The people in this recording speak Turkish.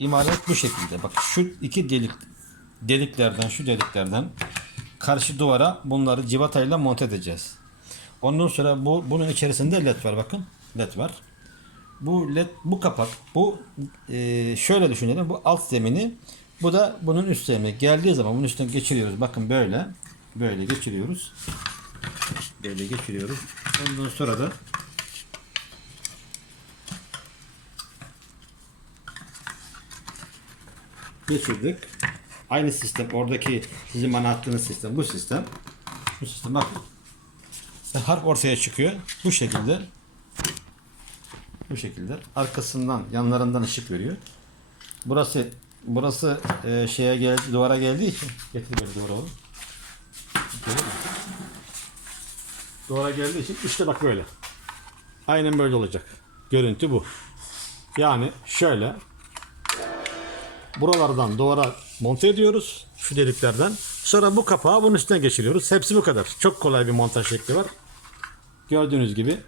imalat bu şekilde. Bak şu iki delik deliklerden şu deliklerden karşı duvara bunları civatayla monte edeceğiz. Ondan sonra bu bunun içerisinde led var bakın. Led var. Bu led bu kapak bu e, şöyle düşünelim bu alt zemini bu da bunun üst zemini geldiği zaman bunun üstüne geçiriyoruz bakın böyle böyle geçiriyoruz böyle geçiriyoruz ondan sonra da geçirdik aynı sistem oradaki sizin bana attığınız sistem bu sistem bu sistem bakın harf ortaya çıkıyor bu şekilde bu şekilde. Arkasından, yanlarından ışık veriyor. Burası burası e, şeye geldi, duvara geldiği için getir böyle duvara oğlum. Duvara geldiği için işte bak böyle. Aynen böyle olacak. Görüntü bu. Yani şöyle buralardan duvara monte ediyoruz şu deliklerden. Sonra bu kapağı bunun üstüne geçiriyoruz. Hepsi bu kadar. Çok kolay bir montaj şekli var. Gördüğünüz gibi